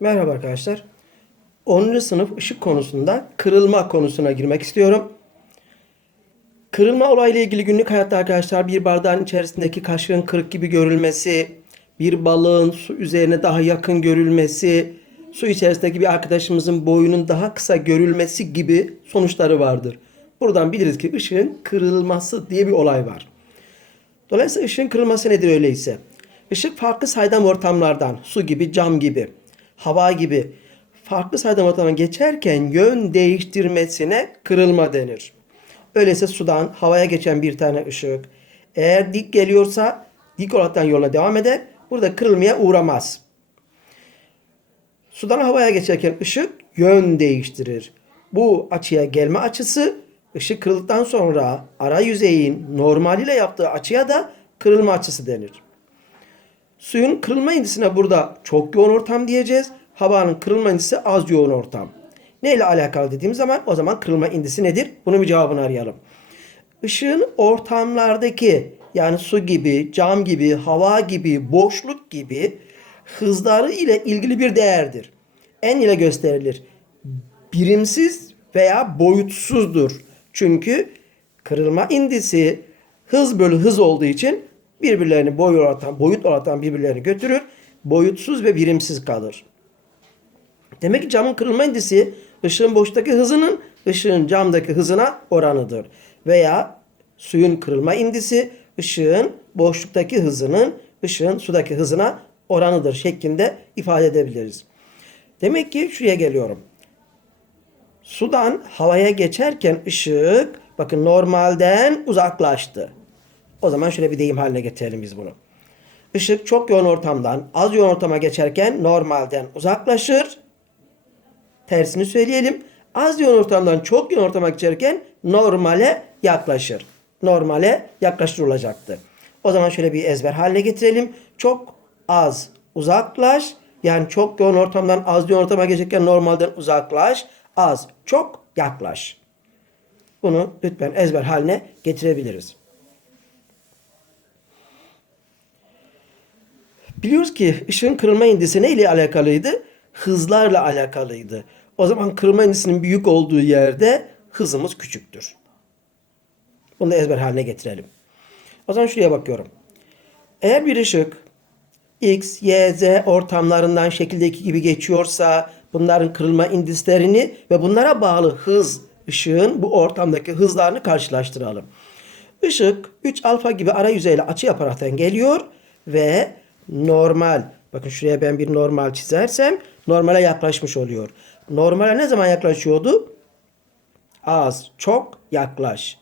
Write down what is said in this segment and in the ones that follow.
Merhaba arkadaşlar. 10. sınıf ışık konusunda kırılma konusuna girmek istiyorum. Kırılma olayla ilgili günlük hayatta arkadaşlar bir bardağın içerisindeki kaşığın kırık gibi görülmesi, bir balığın su üzerine daha yakın görülmesi, su içerisindeki bir arkadaşımızın boyunun daha kısa görülmesi gibi sonuçları vardır. Buradan biliriz ki ışığın kırılması diye bir olay var. Dolayısıyla ışığın kırılması nedir öyleyse? Işık farklı saydam ortamlardan, su gibi, cam gibi, hava gibi farklı saydam ortamdan geçerken yön değiştirmesine kırılma denir. Öyleyse sudan havaya geçen bir tane ışık eğer dik geliyorsa dik olaraktan yoluna devam eder. Burada kırılmaya uğramaz. Sudan havaya geçerken ışık yön değiştirir. Bu açıya gelme açısı ışık kırıldıktan sonra ara yüzeyin normaliyle yaptığı açıya da kırılma açısı denir. Suyun kırılma indisine burada çok yoğun ortam diyeceğiz. Havanın kırılma indisi az yoğun ortam. Ne ile alakalı dediğim zaman o zaman kırılma indisi nedir? Bunun bir cevabını arayalım. Işığın ortamlardaki yani su gibi, cam gibi, hava gibi, boşluk gibi hızları ile ilgili bir değerdir. En ile gösterilir. Birimsiz veya boyutsuzdur. Çünkü kırılma indisi hız bölü hız olduğu için birbirlerini boy oratan, boyut oratan birbirlerini götürür. Boyutsuz ve birimsiz kalır. Demek ki camın kırılma indisi ışığın boştaki hızının ışığın camdaki hızına oranıdır. Veya suyun kırılma indisi ışığın boşluktaki hızının ışığın sudaki hızına oranıdır şeklinde ifade edebiliriz. Demek ki şuraya geliyorum. Sudan havaya geçerken ışık bakın normalden uzaklaştı. O zaman şöyle bir deyim haline getirelim biz bunu. Işık çok yoğun ortamdan az yoğun ortama geçerken normalden uzaklaşır. Tersini söyleyelim. Az yoğun ortamdan çok yoğun ortama geçerken normale yaklaşır. Normale yaklaşır olacaktı. O zaman şöyle bir ezber haline getirelim. Çok az uzaklaş. Yani çok yoğun ortamdan az yoğun ortama geçerken normalden uzaklaş. Az çok yaklaş. Bunu lütfen ezber haline getirebiliriz. Biliyoruz ki ışığın kırılma indisi ne ile alakalıydı? Hızlarla alakalıydı. O zaman kırılma indisinin büyük olduğu yerde hızımız küçüktür. Bunu da ezber haline getirelim. O zaman şuraya bakıyorum. Eğer bir ışık X, Y, Z ortamlarından şekildeki gibi geçiyorsa bunların kırılma indislerini ve bunlara bağlı hız ışığın bu ortamdaki hızlarını karşılaştıralım. Işık 3 alfa gibi ara yüzeyle açı yaparaktan geliyor ve normal bakın şuraya ben bir normal çizersem normale yaklaşmış oluyor. Normale ne zaman yaklaşıyordu? Az, çok, yaklaş.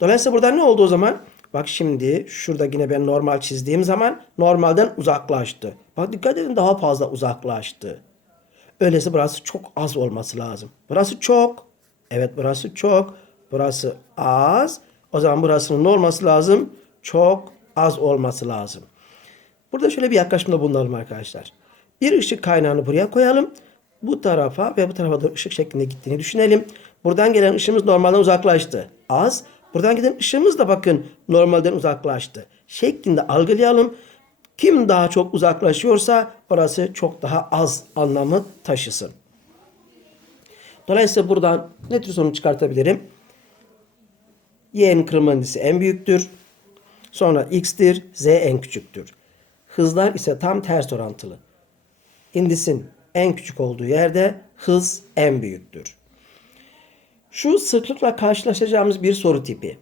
Dolayısıyla burada ne oldu o zaman? Bak şimdi şurada yine ben normal çizdiğim zaman normalden uzaklaştı. Bak dikkat edin daha fazla uzaklaştı. Öyleyse burası çok az olması lazım. Burası çok. Evet burası çok. Burası az. O zaman burasının ne olması lazım? Çok az olması lazım. Burada şöyle bir yaklaşımda bulunalım arkadaşlar. Bir ışık kaynağını buraya koyalım. Bu tarafa ve bu tarafa doğru ışık şeklinde gittiğini düşünelim. Buradan gelen ışığımız normalden uzaklaştı. Az. Buradan giden ışığımız da bakın normalden uzaklaştı. Şeklinde algılayalım. Kim daha çok uzaklaşıyorsa orası çok daha az anlamı taşısın. Dolayısıyla buradan ne tür sonuç çıkartabilirim? Y'nin kırılma en büyüktür. Sonra x'tir, z en küçüktür. Hızlar ise tam ters orantılı. İndisin en küçük olduğu yerde hız en büyüktür. Şu sıklıkla karşılaşacağımız bir soru tipi.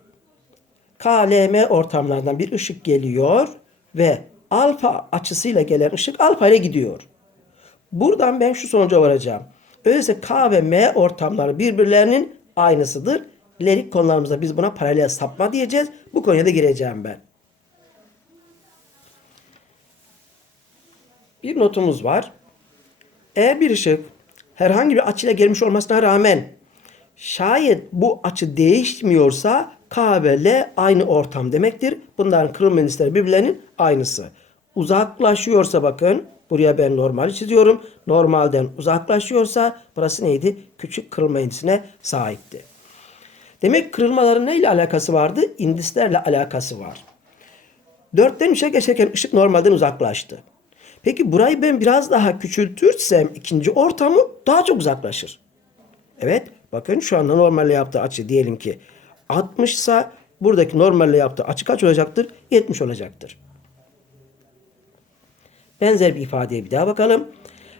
KLM ortamlardan bir ışık geliyor ve alfa açısıyla gelen ışık alfa ile gidiyor. Buradan ben şu sonuca varacağım. Öyleyse K ve M ortamları birbirlerinin aynısıdır. İlerik konularımızda biz buna paralel sapma diyeceğiz. Bu konuya da gireceğim ben. Bir notumuz var. Eğer bir ışık herhangi bir açıyla gelmiş olmasına rağmen şayet bu açı değişmiyorsa K ve L aynı ortam demektir. Bunların kırılma indisleri birbirlerinin aynısı. Uzaklaşıyorsa bakın buraya ben normali çiziyorum. Normalden uzaklaşıyorsa burası neydi? Küçük kırılma indisine sahipti. Demek kırılmaların neyle alakası vardı? İndislerle alakası var. Dörtten üçe geçerken ışık normalden uzaklaştı. Peki burayı ben biraz daha küçültürsem ikinci ortamı daha çok uzaklaşır. Evet bakın şu anda normalle yaptığı açı diyelim ki 60 ise buradaki normalle yaptığı açı kaç olacaktır? 70 olacaktır. Benzer bir ifadeye bir daha bakalım.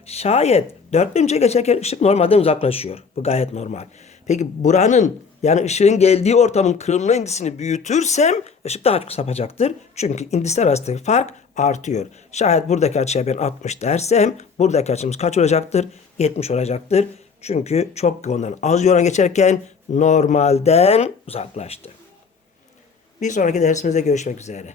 Şayet dörtlümce geçerken ışık normalden uzaklaşıyor. Bu gayet normal. Peki buranın yani ışığın geldiği ortamın kırılma indisini büyütürsem ışık daha çok sapacaktır. Çünkü indisler arasındaki fark artıyor. Şayet buradaki açıya ben 60 dersem buradaki açımız kaç olacaktır? 70 olacaktır. Çünkü çok yoğundan az yoğuna geçerken normalden uzaklaştı. Bir sonraki dersimizde görüşmek üzere.